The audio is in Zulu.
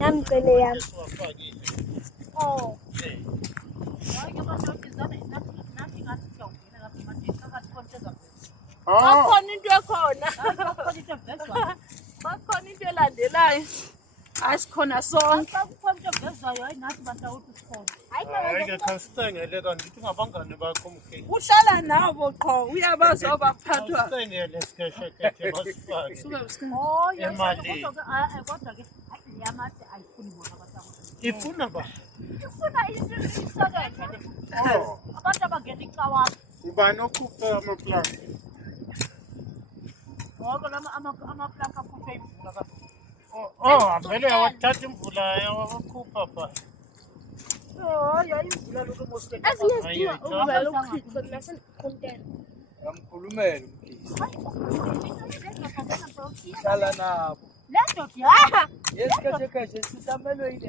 Namcele yami. Oh. Bakhona into ekhona. Bakhona into elandelayo. Asikhona sonke. Bakhona into evezayo ayinathi bantu awuthi sikhona. Hayi ke khasitengele kanti ngabangani bakho mke. Uhlala nabo qho uyabazi obaphathwa. Khasitengele sikheshe basifake. Oh, Imali. Kodwa ke yamathi ayifuni bona abasakhona. Ifuna ba? Ifuna into isakethe. Oh. Abantu abangena icawa. Ubani okhupha amaplanka? Ngoba amaplanka akhuphe imvula kakhulu. Oh, vele awathatha imvula yawakhupha pha. Oh, imvula lokho mosike. Asiyesiwa uvela ukukhipha nasel content. Yamkhulumela umkhizi. Hlala nabo. Lento ya. Yesikhathi ekhaje sisamelwe yini